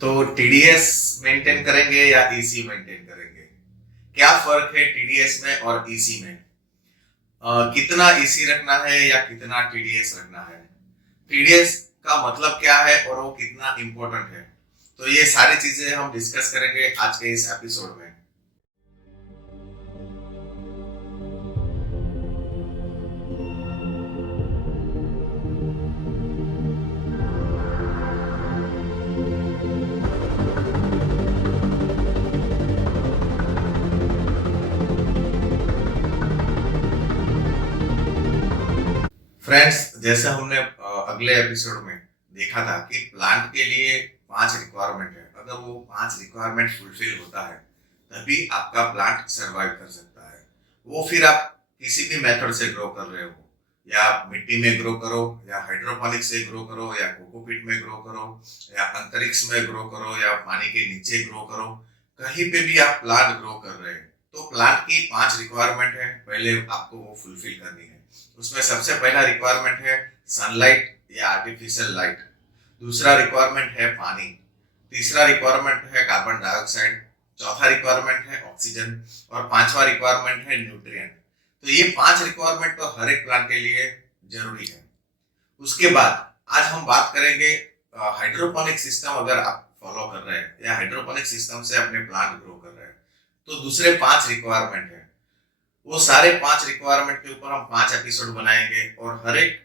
तो TDS maintain करेंगे या ईसी मेंटेन करेंगे? क्या फर्क है टीडीएस में और ईसी में? कितना ईसी रखना है या कितना टीडीएस रखना है? टीडीएस का मतलब क्या है और वो कितना इंपॉर्टेंट है? तो ये सारी चीजें हम डिस्कस करेंगे आज के इस एपिसोड में। फ्रेंड्स, जैसे हमने अगले एपिसोड में देखा था कि प्लांट के लिए 5 रिक्वायरमेंट है। अगर वो 5 रिक्वायरमेंट फुलफिल होता है तभी आपका प्लांट सरवाइव कर सकता है। वो फिर आप किसी भी मेथड से ग्रो कर रहे हो, या मिट्टी में ग्रो करो, या हाइड्रोपोनिक से ग्रो करो, या कोकोपीट में ग्रो करो, या अंतरिक्ष में ग्रो करो, या पानी के नीचे ग्रो करो, कहीं पे भी आप प्लांट ग्रो कर रहे हैं तो प्लांट की 5 रिक्वायरमेंट है, पहले आपको वो फुलफिल करनी है। उसमें सबसे पहला रिक्वायरमेंट है सनलाइट या आर्टिफिशियल लाइट। दूसरा रिक्वायरमेंट है पानी। तीसरा रिक्वायरमेंट है कार्बन डाइऑक्साइड। चौथा रिक्वायरमेंट है ऑक्सीजन। और पांचवा रिक्वायरमेंट है न्यूट्रिएंट। तो ये 5 रिक्वायरमेंट तो हर एक प्लांट के लिए जरूरी है। उसके बाद आज हम बात करेंगे हाइड्रोपोनिक सिस्टम। अगर आप फॉलो कर रहे हैं या हाइड्रोपोनिक सिस्टम से अपने प्लांट ग्रो कर रहे हैं तो दूसरे 5 रिक्वायरमेंट है। वो सारे 5 रिक्वायरमेंट के ऊपर हम 5 एपिसोड बनाएंगे और हर एक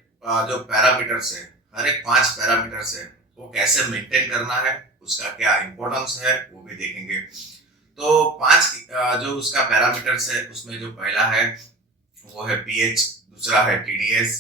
जो पैरामीटर्स है, हर एक 5 पैरामीटर्स है, वो कैसे मेंटेन करना है, उसका क्या इंपॉर्टेंस है, वो भी देखेंगे। तो 5 जो उसका पैरामीटर्स है उसमें जो पहला है वो है पीएच, दूसरा है टीडीएस,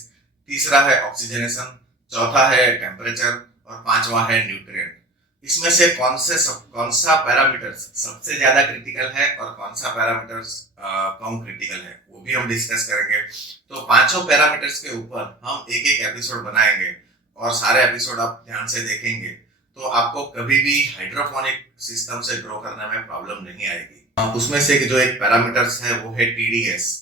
तीसरा है ऑक्सीजनेशन, चौथा है टेम्परेचर और पांचवा है न्यूट्रिएंट। इसमें से कौन सा पैरामीटर्स सबसे ज्यादा क्रिटिकल है और कौन सा पैरामीटर्स कम क्रिटिकल है, वो भी हम डिस्कस करेंगे। तो पांचों पैरामीटर्स के ऊपर हम एक एक एपिसोड बनाएंगे और सारे एपिसोड आप ध्यान से देखेंगे तो आपको कभी भी हाइड्रोपोनिक सिस्टम से ग्रो करने में प्रॉब्लम नहीं आएगी। उसमें से जो एक पैरामीटर्स है वो है टीडीएस।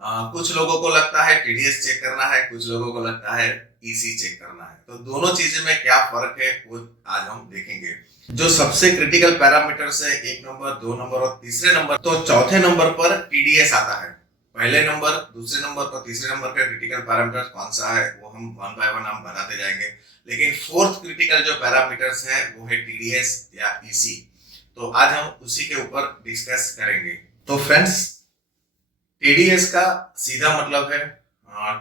कुछ लोगों को लगता है टीडीएस चेक करना है, कुछ लोगों को लगता है ईसी चेक करना है। तो दोनों चीजें में क्या फर्क है वो आज हम देखेंगे। जो सबसे क्रिटिकल पैरामीटर्स है 1 नंबर, 2 नंबर और तीसरे नंबर, तो चौथे नंबर पर टीडीएस आता है। पहले नंबर, दूसरे नंबर और तीसरे नंबर का क्रिटिकल पैरामीटर कौन सा है वो हम वन बाय वन हम बताते जाएंगे। लेकिन फोर्थ क्रिटिकल जो पैरामीटर्स है वो है टीडीएस या ईसी। तो आज हम उसी के ऊपर डिस्कस करेंगे। तो फ्रेंड्स, टीडीएस का सीधा मतलब है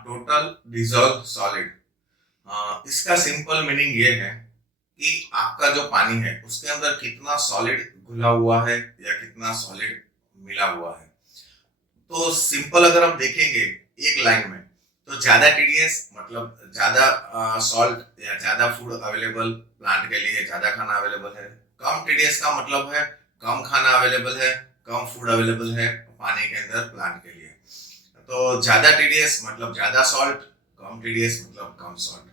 टोटल डिजॉल्व सॉलिड। इसका सिंपल मीनिंग ये है कि आपका जो पानी है उसके अंदर कितना सॉलिड घुला हुआ है या कितना सॉलिड मिला हुआ है। तो सिंपल अगर हम देखेंगे एक लाइन में, तो ज्यादा टीडीएस मतलब ज्यादा सॉल्ट या ज्यादा फूड अवेलेबल, प्लांट के लिए ज्यादा खाना अवेलेबल है। कम टीडीएस का मतलब है कम खाना अवेलेबल है, कम फूड अवेलेबल है पानी के अंदर प्लांट के लिए। तो ज्यादा टीडीएस मतलब ज्यादा सॉल्ट, कम टीडीएस मतलब कम सॉल्ट।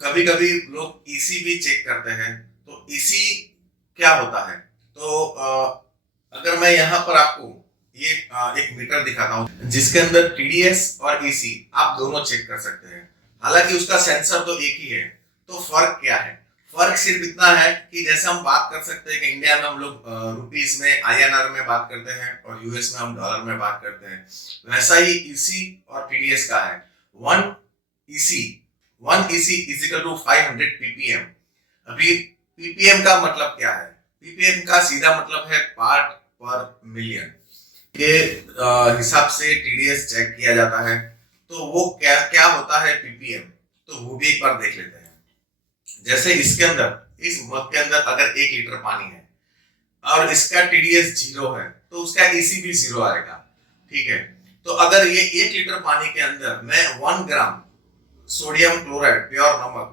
कभी कभी लोग ईसी भी चेक करते हैं। तो ईसी क्या होता है? तो अगर मैं यहाँ पर आपको ये एक मीटर दिखाता हूँ जिसके अंदर टीडीएस और ईसी आप दोनों चेक कर सकते हैं। हालांकि उसका सेंसर तो एक ही है। तो फर्क क्या है? फर्क सिर्फ इतना है कि जैसे हम बात कर सकते हैं कि इंडिया में हम लोग रुपीस में, आईएनआर में बात करते हैं और यूएस में हम डॉलर में बात करते हैं, वैसा ही ईसी और टीडीएस का है। One EC 1 EC is equal to 500 ppm। अभी ppm का मतलब क्या है? ppm का सीधा मतलब है पार्ट पर मिलियन के हिसाब से टीडीएस चेक किया जाता है। तो वो क्या क्या होता है ppm, तो वो भी एक बार देख लेते हैं। जैसे इसके अंदर, इस मग के अंदर अगर 1 लीटर पानी है और इसका टीडीएस 0 है तो उसका ईसी भी 0 आएगा। ठीक है। तो अगर ये 1 लीटर पानी के अंदर मैं 1 ग्राम सोडियम क्लोराइड प्योर नमक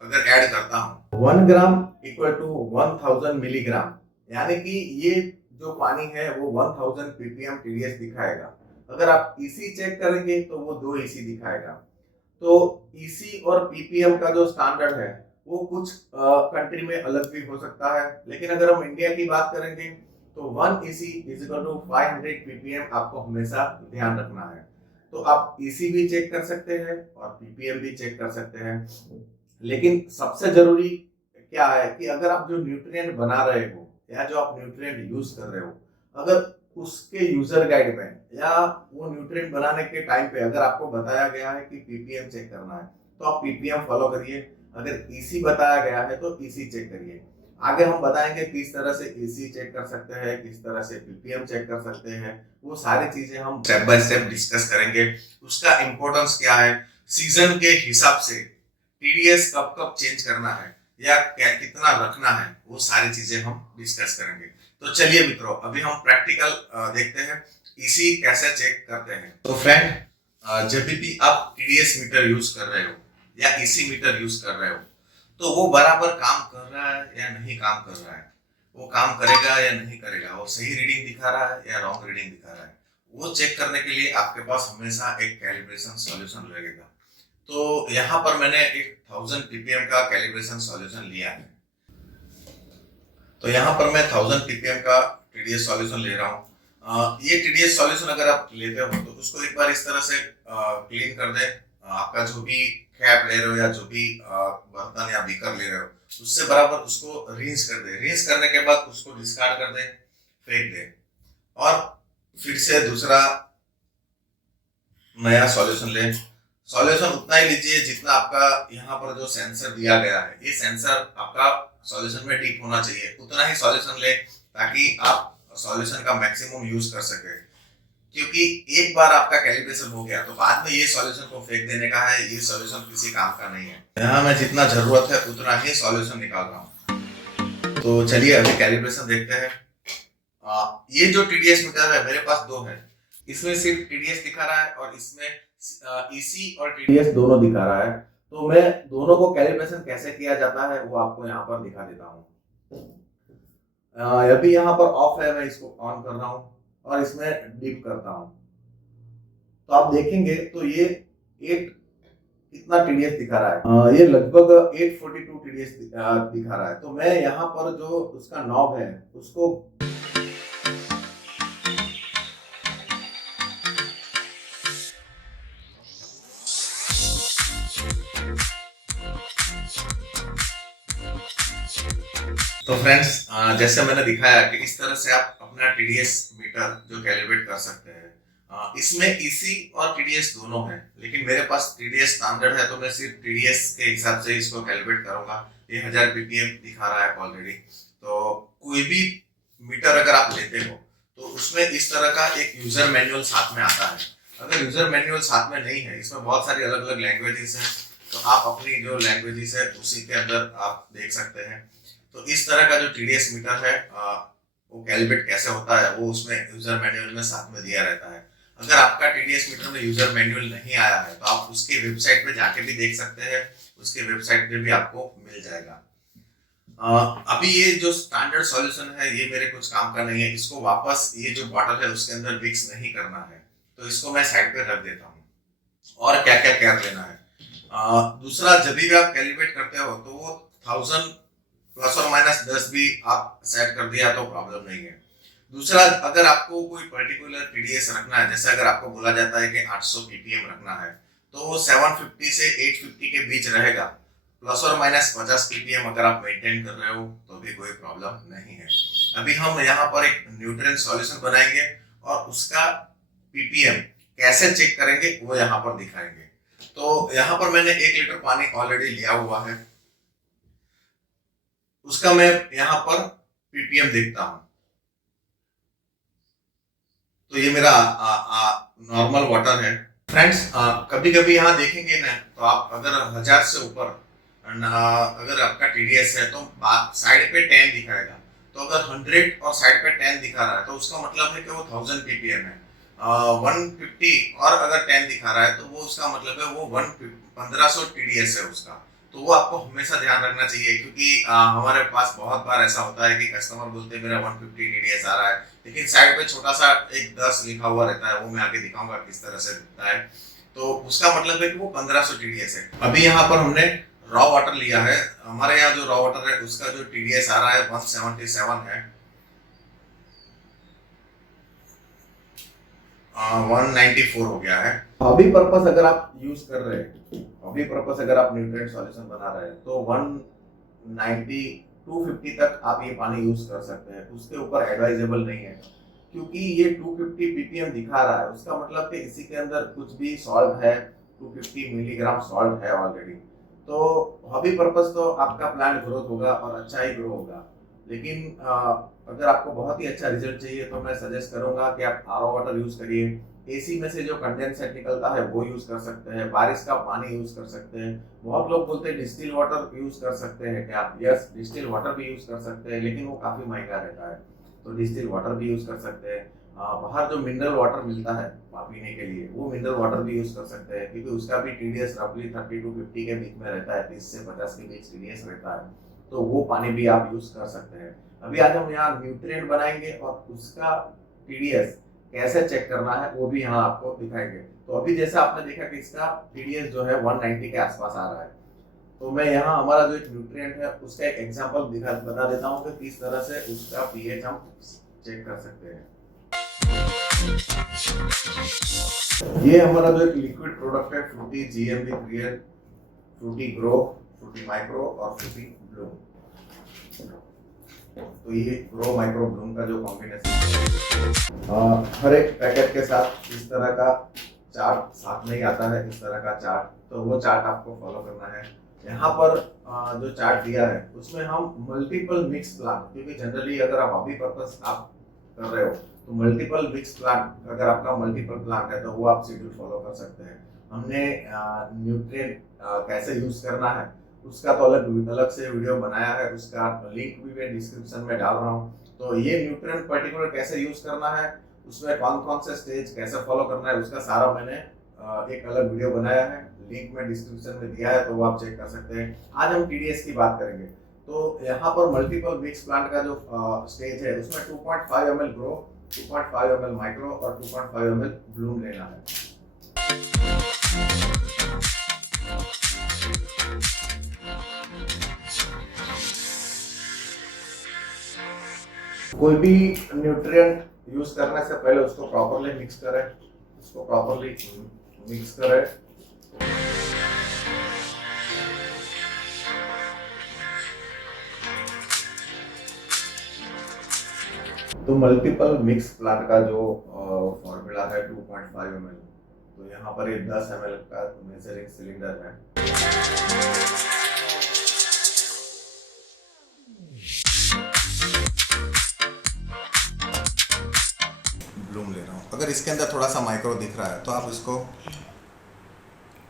अगर ऐड करता हूं, 1 ग्राम इक्वल टू 1000 मिलीग्राम, यानी कि ये जो पानी है वो 1000 ppm टीडीएस दिखाएगा। अगर आप ईसी चेक करेंगे तो वो 2 EC दिखाएगा। तो ईसी और पीपीएम का जो स्टैंडर्ड है वो कुछ कंट्री में अलग भी हो सकता है, लेकिन अगर हम इंडिया की बात करेंगे तो 1 EC is equal to 500 ppm आपको हमेशा ध्यान रखना है। तो आप ईसी भी चेक कर सकते हैं और पीपीएम भी चेक कर सकते हैं, लेकिन सबसे जरूरी क्या है कि अगर आप जो न्यूट्रिएंट बना रहे हो या जो आप न्यूट्रिएंट यूज कर रहे हो, अगर उसके यूजर गाइड में या वो न्यूट्रिएंट बनाने के टाइम पे अगर आपको बताया गया है कि पीपीएम चेक करना है, तो आप पीपीएम फॉलो करिए। अगर ईसी बताया गया है तो ईसी चेक करिए। आगे हम बताएंगे किस तरह से ईसी चेक कर सकते हैं, किस तरह से पीपीएम चेक कर सकते हैं। वो सारी चीजें हम स्टेप बाय स्टेप डिस्कस करेंगे। उसका इंपॉर्टेंस क्या है, सीजन के हिसाब से टीडीएस कब कब चेंज करना है या क्या कितना रखना है, वो सारी चीजें हम डिस्कस करेंगे। तो चलिए मित्रों, अभी हम प्रैक्टिकल देखते हैं ईसी कैसे चेक करते हैं। तो फ्रेंड, जब भी आप टीडीएस मीटर यूज कर रहे हो या ईसी मीटर यूज कर रहे हो, तो वो बराबर काम कर रहा है या नहीं काम कर रहा है, वो काम करेगा या नहीं करेगा, वो सही रीडिंग दिखा रहा है या रॉन्ग रीडिंग दिखा रहा है, वो चेक करने के लिए आपके पास हमेशा एक कैलिब्रेशन सॉल्यूशन लगेगा। तो यहाँ पर मैंने एक 1000 ppm का कैलिब्रेशन सॉल्यूशन लिया है। तो यहाँ पर मैं 1000 ppm का टीडीएस सॉल्यूशन ले रहा हूँ। ये टीडीएस सॉल्यूशन अगर आप लेते हो तो उसको एक बार इस तरह से क्लीन कर दे। आपका जो भी कैप ले रहे हो या जो भी बर्तन या बीकर ले रहे हो, उससे बराबर उसको रिंस कर दे। रिंस करने के बाद उसको डिस्कार्ड कर दे, फेंक दे, और फिर से दूसरा नया सॉल्यूशन ले। सॉल्यूशन उतना ही लीजिए जितना आपका यहाँ पर जो सेंसर दिया गया है, ये सेंसर आपका सॉल्यूशन में डीप होना चाहिए, उतना ही सॉल्यूशन ले ताकि आप सॉल्यूशन का मैक्सिमम यूज कर सके। क्योंकि एक बार आपका कैलिब्रेशन हो गया तो बाद में ये सॉल्यूशन को फेंक देने का है, ये सॉल्यूशन किसी काम का नहीं है। यहाँ मैं जितना जरूरत है उतना ही सॉल्यूशन निकाल रहा हूँ। तो चलिए अभी कैलिब्रेशन देखते हैं। ये जो टीडीएस मीटर है मेरे पास दो है, इसमें सिर्फ टीडीएस दिखा रहा है और इसमें ईसी और टीडीएस दोनों दिखा रहा है। तो मैं दोनों को कैलिब्रेशन कैसे किया जाता है वो आपको यहाँ पर दिखा देता हूँ। अभी यहाँ पर ऑफ है, मैं इसको ऑन कर रहा हूँ और इसमें डीप करता हूँ, तो आप देखेंगे तो ये 8 कितना टीडीएस दिखा रहा है। ये लगभग 842 टीडीएस दिखा रहा है। तो मैं यहाँ पर जो उसका नॉब है उसको तो फ्रेंड्स, जैसे मैंने दिखाया कि इस तरह से आप अपना टीडीएस मीटर जो कैलिब्रेट कर सकते हैं। इसमें ईसी और टीडीएस दोनों है, लेकिन मेरे पास टीडीएस स्टैंडर्ड है तो मैं सिर्फ टीडीएस के हिसाब से इसको कैलिब्रेट करूंगा। ये 1000 पीपीएम दिखा रहा है ऑलरेडी। तो कोई भी मीटर अगर आप लेते हो तो उसमें इस तरह का एक यूजर मैनुअल साथ में आता है। अगर यूजर मैनुअल साथ में नहीं है, इसमें बहुत सारी अलग अलग लैंग्वेजेस हैं, तो आप अपनी जो लैंग्वेजेस है उसी के अंदर आप देख सकते हैं। तो इस तरह का जो टीडीएस मीटर है वो कैलिब्रेट कैसे होता है वो उसमें यूजर मैनुअल में साथ में दिया रहता है। अगर आपका टीडीएस मीटर में यूजर मैनुअल नहीं आया है तो आप उसकी वेबसाइट पे जाके भी देख सकते हैं, उसके वेबसाइट पे भी आपको मिल जाएगा। अभी ये जो स्टैंडर्ड सॉल्यूशन है ये मेरे कुछ काम का नहीं है, इसको वापस ये जो बॉटल है उसके अंदर मिक्स नहीं करना है, तो इसको मैं साइड पे रख देता हूँ। और क्या क्या कर लेना है, दूसरा जब भी आप कैलिब्रेट करते हो तो वो 1000 प्लस और माइनस 10 भी आप सेट कर दिया तो प्रॉब्लम नहीं है। दूसरा, अगर आपको कोई पर्टिकुलर टीडीएस रखना है, जैसे अगर आपको बोला जाता है कि 800 पीपीएम रखना है तो वो 750 से 850 के बीच रहेगा। प्लस और माइनस 50 पीपीएम अगर आप मेंटेन कर रहे हो तो भी कोई प्रॉब्लम नहीं है। अभी हम यहाँ पर एक न्यूट्रिएंट सॉल्यूशन बनाएंगे और उसका पीपीएम कैसे चेक करेंगे वो यहाँ पर दिखाएंगे। तो यहाँ पर मैंने 1 लीटर पानी ऑलरेडी लिया हुआ है, उसका मैं यहाँ पर पीपीएम देखता हूं। तो ये मेरा नॉर्मल वाटर है। फ्रेंड्स, कभी कभी यहाँ देखेंगे ना तो आप अगर 1000 से ऊपर अगर आपका टीडीएस है तो साइड पे 10 दिखाएगा। तो अगर 100 और साइड पे 10 दिखा रहा है तो उसका मतलब है कि वो 1000 पीपीएम है। 150 और अगर 10 दिखा रहा है तो वो उसका मतलब है वो 1500 टीडीएस है उसका। तो वो आपको हमेशा ध्यान रखना चाहिए, क्योंकि हमारे पास बहुत बार ऐसा होता है कि कस्टमर बोलते हैं मेरा 150 टीडीएस आ रहा है, लेकिन साइड पे छोटा सा एक 10 लिखा हुआ रहता है, वो मैं आगे दिखाऊंगा किस तरह से दिखता है। तो उसका मतलब है कि वो 1500 टीडीएस है। अभी यहाँ पर हमने रॉ वाटर लिया है, हमारे यहाँ जो रॉ वाटर है उसका जो टीडीएस आ रहा है 177 है, 194 हो गया है। हॉबी पर्पस अगर आप यूज कर रहे हैं, हॉबी पर्पस अगर आप न्यूट्रिएंट सॉल्यूशन बना रहे हैं तो 90 250 तक आप ये पानी यूज कर सकते हैं, उसके ऊपर एडवाइजेबल नहीं है। क्योंकि ये 250 ppm दिखा रहा है, उसका मतलब कि इसी के अंदर कुछ भी सॉल्ट है, 250 मिलीग्राम सॉल्ट है ऑलरेडी। तो हॉबी पर्पस तो आपका प्लांट ग्रोथ होगा और अच्छा ही ग्रो होगा। लेकिन अगर आपको बहुत ही अच्छा रिजल्ट चाहिए तो मैं सजेस्ट करूंगा कि आप आरओ वाटर यूज करिए। एसी में से जो कंडेंसेट निकलता है वो यूज कर सकते हैं, बारिश का पानी यूज कर सकते हैं। बहुत लोग बोलते हैं डिस्टिल वाटर यूज कर सकते हैं क्या? यस, डिस्टिल वाटर भी यूज कर सकते हैं, लेकिन वो काफी महंगा रहता है, तो डिस्टिल वाटर भी यूज कर सकते हैं। बाहर जो मिनरल वाटर मिलता है पीने के लिए, वो मिनरल वाटर भी यूज कर सकते हैं, क्योंकि उसका भी टीडीएस रफली 30 to 50 के बीच में रहता है, 30 से 50 के बीच टीडीएस रहता है। तो वो पानी भी आप यूज कर सकते हैं। अभी आज हम यहाँ न्यूट्रिएंट बनाएंगे और उसका टीडीएस कैसे चेक करना है वो भी यहाँ आपको दिखाएंगे। तो अभी जैसे आपने देखा कि इसका टीडीएस जो है 190 के आसपास आ रहा है, तो मैं यहाँ हमारा जो एक न्यूट्रिएंट है उसका एक एग्जांपल बता देता हूँ कि किस तरह से उसका पीएच हम चेक कर सकते हैं। ये हमारा जो एक लिक्विड प्रोडक्ट है, Fruity GMB create, Fruity grow, Fruity micro और फ्रूटी ब्लूम। तो ये ग्रो माइक्रो ब्लूम का जो कॉम्बिनेशन हर एक पैकेट के साथ इस तरह का चार्ट साथ में ही आता है, इस तरह का चार्ट, तो वो चार्ट आपको फॉलो करना है। यहाँ पर जो चार्ट दिया है उसमें हम मल्टीपल मिक्स प्लांट, क्योंकि जनरली अगर आप हॉबी पर्पस आप कर रहे हो तो मल्टीपल मिक्स प्लांट, अगर आपका मल्टीपल प्लांट है तो वो आप शेड्यूल फॉलो कर सकते हैं। हमने न्यूट्रिएंट कैसे यूज करना है उसका तो अलग से वीडियो बनाया है, उसका लिंक भी मैं डिस्क्रिप्शन में डाल रहा हूँ। तो ये न्यूट्रिएंट पर्टिकुलर कैसे यूज करना है, उसमें कौन कौन से स्टेज कैसे फॉलो करना है, उसका सारा मैंने एक अलग वीडियो बनाया है, लिंक में डिस्क्रिप्शन में दिया है, तो वो आप चेक कर सकते हैं। आज हम टीडीएस की बात करेंगे। तो यहाँ पर मल्टीपल मिक्स प्लांट का जो स्टेज है उसमें 2.5 ml ग्रो, 2.5 ml माइक्रो और 2.5 ml ब्लूम लेना है। कोई भी न्यूट्रिएंट यूज करने से पहले उसको प्रॉपर्ली मिक्स करें, तो मल्टीपल मिक्स प्लांट का जो फॉर्मूला है 2.5 ml, तो यहाँ पर ये 10 ml का मेजरिंग सिलेंडर है। ब्लूम ले रहा हूँ। अगर इसके अंदर थोड़ा सा माइक्रो दिख रहा है तो आप इसको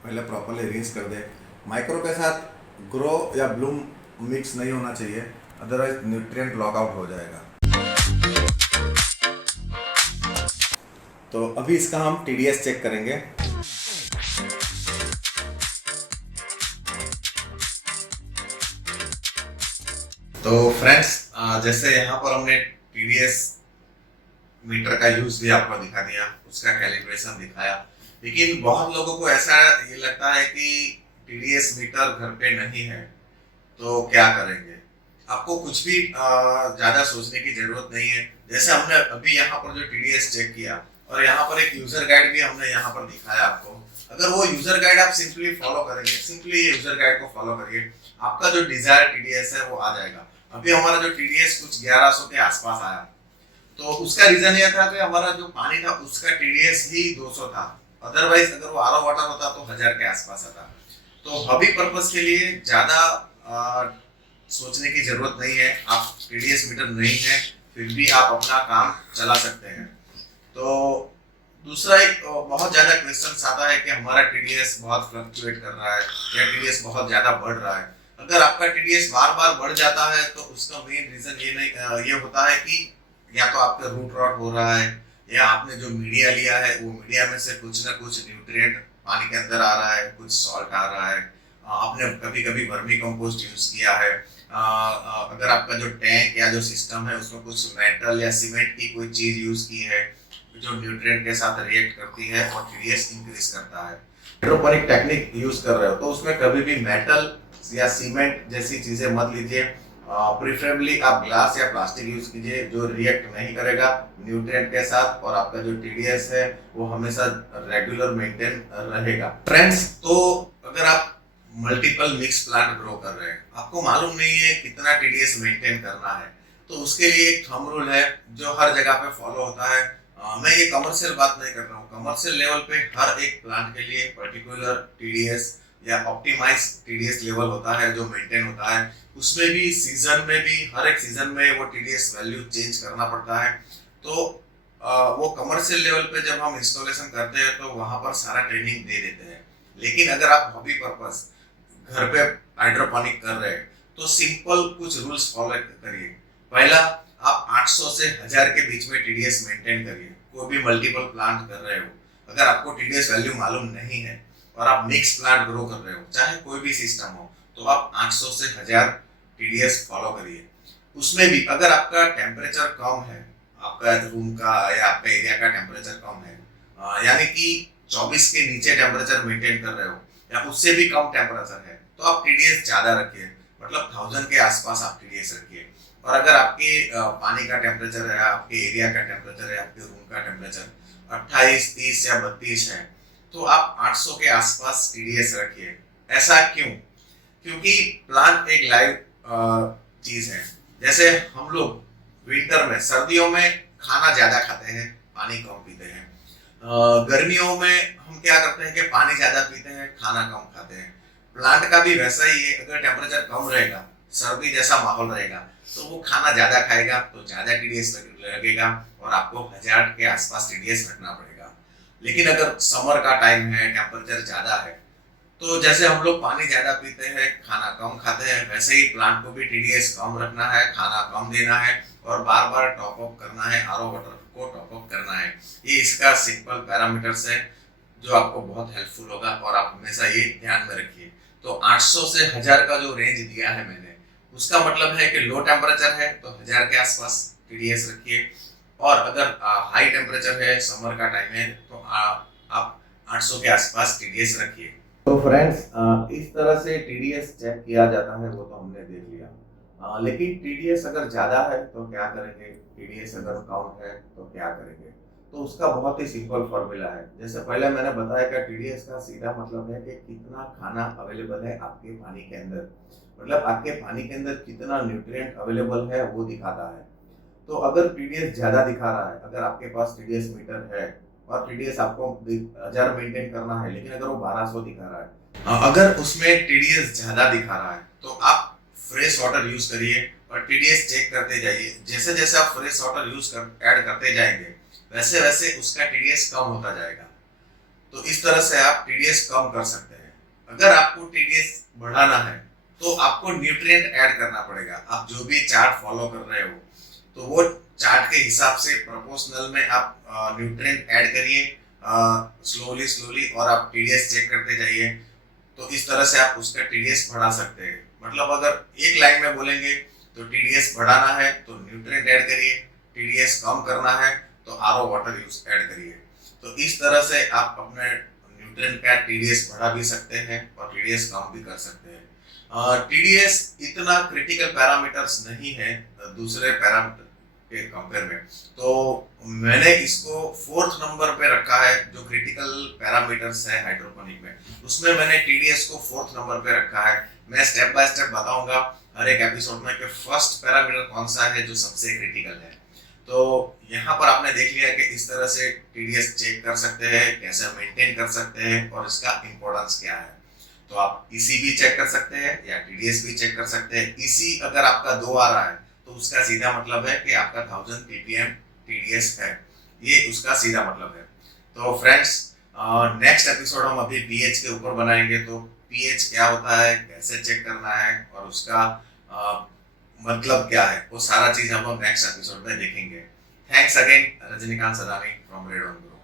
पहले प्रॉपर्ली रिंस कर दें। माइक्रो के साथ ग्रो या ब्लूम मिक्स नहीं होना चाहिए, अदरवाइज न्यूट्रिएंट लॉकआउट हो जाएगा। तो अभी इसका हम टीडीएस चेक करेंगे। तो फ्रेंड्स, जैसे यहाँ पर हमने टीडीएस मीटर का यूज भी आपको दिखा दिया, उसका कैलिब्रेशन दिखाया, लेकिन बहुत लोगों को ऐसा ये लगता है कि टीडीएस मीटर घर पे नहीं है तो क्या करेंगे। आपको कुछ भी ज्यादा सोचने की जरूरत नहीं है। जैसे हमने अभी यहाँ पर जो टीडीएस चेक किया और यहाँ पर एक यूजर गाइड भी हमने यहाँ पर दिखाया आपको, अगर वो यूजर गाइड आप सिंपली फॉलो करेंगे, सिंपली ये यूजर गाइड को फॉलो करिए, आपका जो डिजायर टीडीएस है वो आ जाएगा। अभी हमारा जो टीडीएस कुछ 1100 के आसपास आया, तो उसका रीजन ये था कि हमारा जो पानी था उसका टीडीएस ही 200 था, अदरवाइज अगर वो आरओ वाटर होता तो 1000 के आसपास आता। तो हॉबी पर्पस के लिए ज्यादा सोचने की जरूरत नहीं है। आप टीडीएस मीटर नहीं है फिर भी आप अपना काम चला सकते हैं। तो दूसरा एक बहुत ज्यादा क्वेश्चन आता है कि हमारा टीडीएस बहुत फ्लक्चुएट कर रहा है या टीडीएस बहुत ज्यादा बढ़ रहा है। अगर आपका टीडीएस बार बार बढ़ जाता है तो उसका मेन रीजन ये होता है कि या तो आपका रूट रॉट हो रहा है, या आपने जो मीडिया लिया है वो मीडिया में से कुछ ना कुछ न्यूट्रिएंट पानी के अंदर आ रहा है, कुछ सॉल्ट आ रहा है, आपने कभी कभी वर्मी कंपोस्ट यूज किया है, अगर आपका जो टैंक या जो सिस्टम है उसमें कुछ मेटल या सीमेंट की कोई चीज यूज की है जो न्यूट्रिएंट के साथ रिएक्ट करती है और टीडीएस इंक्रीज करता है। हाइड्रोपोनिक टेक्निक यूज कर रहे हो तो उसमें कभी भी मेटल या सीमेंट जैसी चीजें मत लीजिए, प्रेफरेबली आप ग्लास या प्लास्टिक यूज कीजिए जो रिएक्ट नहीं करेगा न्यूट्रिएंट के साथ, और आपका जो टीडीएस है वो हमेशा रेगुलर मेंटेन रहेगा। फ्रेंड्स, तो अगर आप मल्टीपल मिक्स प्लांट ग्रो कर रहे हैं, आपको मालूम नहीं है कितना टीडीएस मेंटेन करना है, तो उसके लिए एक थंब रूल है जो हर जगह पे फॉलो होता है। मैं ये कमर्शियल बात नहीं कर रहा हूँ, कमर्शियल लेवल पे हर एक प्लांट के लिए पर्टिकुलर टीडीएस या ऑप्टिमाइज टीडीएस लेवल होता है जो मेंटेन होता है। उसमें भी सीजन में भी हर एक सीजन में वो टीडीएस वैल्यू चेंज करना पड़ता है। तो वो कमर्शियल लेवल पे जब हम इंस्टॉलेशन करते हैं तो वहां पर सारा ट्रेनिंग दे देते हैं। लेकिन अगर आप हॉबी पर्पस घर पे हाइड्रोपोनिक कर रहे हैं तो सिंपल कुछ रूल्स फॉलो करिए। पहला, आप 800 से 1000 के बीच में टीडीएस मेंटेन करिए। कोई भी मल्टीपल प्लांट कर रहे हो, अगर आपको टीडीएस वैल्यू मालूम नहीं है और आप मिक्स प्लांट ग्रो कर रहे हो, चाहे कोई भी सिस्टम हो, तो आप 800 से 1000 टीडीएस फॉलो करिए। उसमें भी अगर आपका टेम्परेचर कम है, आपका रूम का या आपका एरिया का टेम्परेचर कम है, यानी कि 24 के नीचे टेम्परेचर मेंटेन कर रहे हो या उससे भी कम टेम्परेचर है, तो आप टीडीएस ज्यादा रखिए, मतलब 1000 के आसपास आप टीडीएस रखिए। और अगर आपके पानी का टेम्परेचर है, आपके एरिया का टेम्परेचर है, आपके रूम का टेम्परेचर 28, 30 या 32 है, तो आप 800 के आसपास टीडीएस रखिए। ऐसा क्यों? क्योंकि प्लांट एक लाइव चीज है। जैसे हम लोग विंटर में, सर्दियों में खाना ज्यादा खाते हैं, पानी कम पीते हैं। गर्मियों में हम क्या करते हैं कि पानी ज्यादा पीते हैं, खाना कम खाते हैं। प्लांट का भी वैसा ही है, अगर टेम्परेचर कम रहेगा, सर्दी जैसा माहौल रहेगा, तो वो खाना ज्यादा खाएगा तो ज्यादा टीडीएस लगेगा और आपको 1000 के आसपास टीडीएस रखना पड़ेगा। लेकिन अगर समर का टाइम है, टेम्परेचर ज्यादा है, तो जैसे हम लोग पानी ज्यादा पीते हैं, खाना कम खाते हैं, वैसे ही प्लांट को भी टीडीएस कम रखना है, खाना कम देना है और बार बार टॉप अप करना है, आरओ वाटर को टॉप अप करना है। ये इसका सिंपल पैरामीटर्स है जो आपको बहुत हेल्पफुल होगा और आप हमेशा ये ध्यान में रखिए। तो 800 से 1000 का जो रेंज दिया है मैंने, उसका मतलब है कि लो टेम्परेचर है तो 1000 के आसपास टीडीएस रखिए, और अगर हाई टेम्परेचर है, समर का टाइम है, तो आप 800 के आसपास टीडीएस रखिए। तो फ्रेंड्स, इस तरह से टीडीएस चेक किया जाता है, वो तो हमने देख लिया। लेकिन टीडीएस अगर ज्यादा है तो क्या करेंगे, टीडीएस अगर कम है तो क्या करेंगे? तो उसका बहुत ही सिंपल फॉर्मूला है। जैसे पहले मैंने बताया कि टीडीएस का सीधा मतलब है कि कितना खाना अवेलेबल है आपके पानी के अंदर, मतलब आपके पानी के अंदर कितना न्यूट्रिएंट अवेलेबल है वो दिखाता है। तो अगर टीडीएस ज्यादा दिखा रहा है, अगर आपके पास टीडीएस मीटर है और टीडीएस आपको 1000 मेंटेन करना है, लेकिन अगर वो 1200 दिखा रहा है, अगर उसमें टीडीएस ज्यादा दिखा रहा है, तो आप फ्रेश वाटर यूज करिए और टीडीएस चेक करते जाइए। जैसे जैसे आप फ्रेश वाटर ऐड करते जाएंगे, वैसे वैसे उसका टीडीएस कम होता जाएगा। तो इस तरह से आप टीडीएस कम कर सकते हैं। अगर आपको टीडीएस बढ़ाना है तो आपको न्यूट्रिएंट ऐड करना पड़ेगा। आप जो भी चार्ट फॉलो कर रहे हो, तो वो चार्ट के हिसाब से प्रोपोर्शनल में आप न्यूट्रिएंट ऐड करिए स्लोली स्लोली, और आप टीडीएस चेक करते जाइए। तो इस तरह से आप उसका टीडीएस बढ़ा सकते हैं। मतलब अगर एक लाइन में बोलेंगे तो टीडीएस बढ़ाना है तो न्यूट्रिएंट ऐड करिए, टीडीएस कम करना है तो आरओ वाटर यूज ऐड करिए। तो इस तरह से आप अपने न्यूट्रिएंट का टीडीएस बढ़ा भी सकते हैं और टीडीएस कम भी कर सकते हैं। टीडीएस इतना क्रिटिकल पैरामीटर्स नहीं है दूसरे पैरामीटर के कंपेयर में, तो मैंने इसको 4th नंबर पे रखा है। जो क्रिटिकल पैरामीटर्स है हाइड्रोपोनिक में, उसमें मैंने टीडीएस को 4th नंबर पे रखा है। मैं स्टेप बाय स्टेप बताऊंगा हर एक एपिसोड में कि फर्स्ट पैरामीटर कौन सा है जो सबसे क्रिटिकल है। तो यहाँ पर आपने देख लिया कि इस तरह से टीडीएस चेक कर सकते हैं, कैसे मेंटेन कर सकते हैं और इसका इंपॉर्टेंस क्या है। तो आप ईसी भी चेक कर सकते हैं या टीडीएस भी चेक कर सकते हैं। ईसी अगर आपका 2 आ रहा है तो उसका सीधा मतलब है कि आपका 1000 ppm टीडीएस है, ये उसका सीधा मतलब है। तो फ्रेंड्स, नेक्स्ट एपिसोड हम अभी पीएच के ऊपर बनाएंगे। तो पीएच क्या होता है, कैसे चेक करना है और उसका मतलब क्या है, वो सारा चीज हम नेक्स्ट एपिसोड में देखेंगे। Thanks again, Rajinikanth Sadani from red on group.